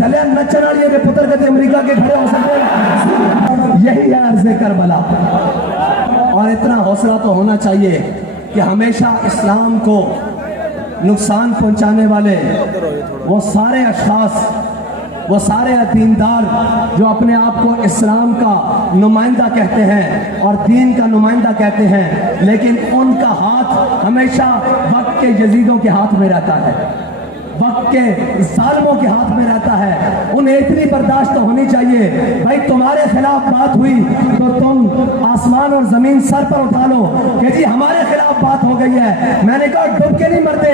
चले नचन वाली के पुत्र कदे अमेरिका के खड़े हो सकते। यही है अर्ज़ करबला। और इतना हौसला तो होना चाहिए कि हमेशा इस्लाम को नुकसान पहुंचाने वाले वो सारे अशखास, वो सारे दीनदार जो अपने आप को इस्लाम का नुमाइंदा कहते हैं और दीन का नुमाइंदा कहते हैं, लेकिन उनका हाथ हमेशा वक्त के यजीदों के हाथ में रहता है, वक्त के जालिमों के हाथ में रहता है। उन्हें इतनी बर्दाश्त तो होनी चाहिए, भाई तुम्हारे खिलाफ बात हुई तो तुम आसमान और जमीन सर पर उठा लो कि जी हमारे खिलाफ बात हो गई है। मैंने कहा डुब के नहीं मरते,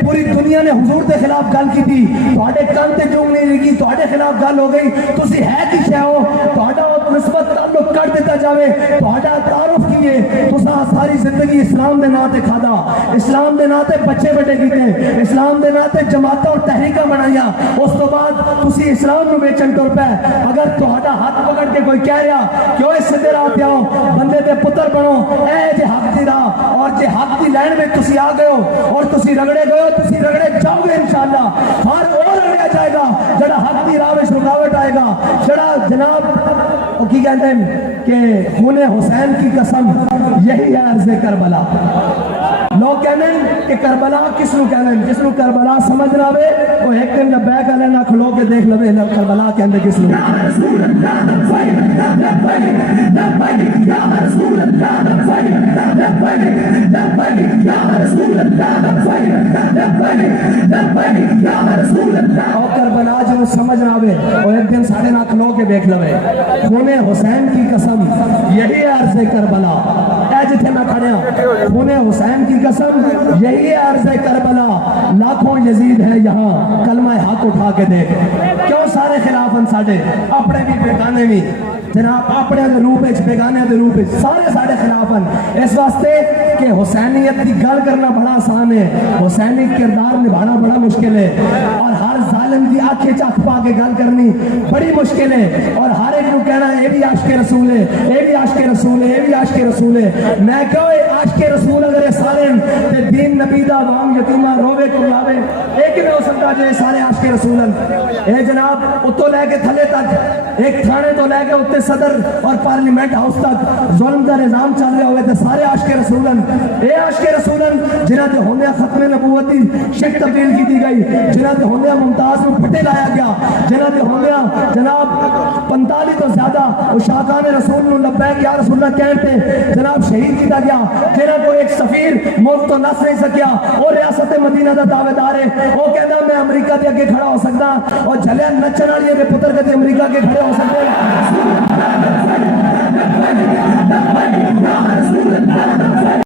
पूरी दुनिया ने हुजूर के खिलाफ गल की थी, तुहाडे कान ते जूंग नहीं लगी, तुहाडे खिलाफ गल हो गई, तुसी है कि शै हो, तुहाडा निस्बत ताल्लुक कर दिता जावे, तुहाडा तारुफ कीए, तुसा सारी जिंदगी इस्लाम दे नां ते खादा, इस्लाम दे नां ते बच्चे बड़े कीते, इस्लाम दे नां ते जमातां और तहरीकां बनाईयां, उस तो बाद तुसी इस्लाम नूं बेचण तुर पै। अगर तुहाडा हाथ पकड़ के कोई कह रहा कि ओए सीधे राह ते आओ, बंदे दे पुत्र बनो, ए जे हक दी राह, और जे हक दी लैन में तुसी आ गए हो और तुसी रगड़े गए हो, तुसी रगड़े जाओगे इंशाअल्लाह। हर वो रगड़िया जाएगा जड़ा हक दी राह में रुकावट आएगा, जड़ा जनाब की कहते हैं कि खूने हुसैन की कसम, यही है अर्ज़ करबला। लोग कहते हैं कि करबला किसनू कहते हैं, जिसनू करबला समझ ना आवे वो एक दिन लब्बैक वाले ना खलो के देख लवे करबला कहते किसनू। और करबला जो समझ ना आवे वो एक दिन साढ़े ना खलो के देख लवे। खूने हुसैन की कसम, यही है अर्ज़ करबला। जिथे मैं खड़े खूने हुसैन की कसम, यही है अर्ज़ करबला। लाखों यजीद है यहाँ, कलमा हक उठा के देख। क्यों सारे खिलाफ हैं साडे, अपने भी बेगाने भी जनाब, अपने दे रूप में बेगाने दे रूप में सारे साढ़े खिलाफ हैं। इस वास्ते कि हुसैनियत की गल करना बड़ा आसान है, हुसैनी किरदार निभाना बड़ा मुश्किल है, और हर जालिम की आंखें चख पा के गल करनी बड़ी मुश्किल है, और हर एक को कहना ये भी आशिक रसूल है, ये भी आशिक रसूल है, ये भी आशिक रसूल है। मैं क्यों आशिक रसूल अगर ये सारे ते दीन नबी दा वाम यतीमा रोवे को लावे, एक ही हो सकता जो सारे आशिक रसूल हैं। ए जनाब उतो लेके थले तक, एक थाने तो लेके उत्ते सदर और पार्लियामेंट हाउस तक जुल्म का निजाम चल रहा हुए तो सारे आशिक रसूलन, ये आशिक रसूलन जिन्हां दे होंदे खत्मे नबूवत दी शिक तब्दील की गई, जिन्हां दे होंदे मुमताज को फटे लाया गया, जिन्हां दे होंदे जनाब 45 तो ज्यादा उशाकान रसूल नूं लब्बैक या रसूलल्लाह कहते जनाब शहीद किया गया, जिन्हां को एक सफीर मुल्क तो नस नहीं सकिया, वो रियासत मदीना का दावेदार है, वो कहता मैं अमरीका के अगे खड़ा हो सकता, और झलिया नचन वाली के पुत्र कदे अमरीका के खड़े हो सकते।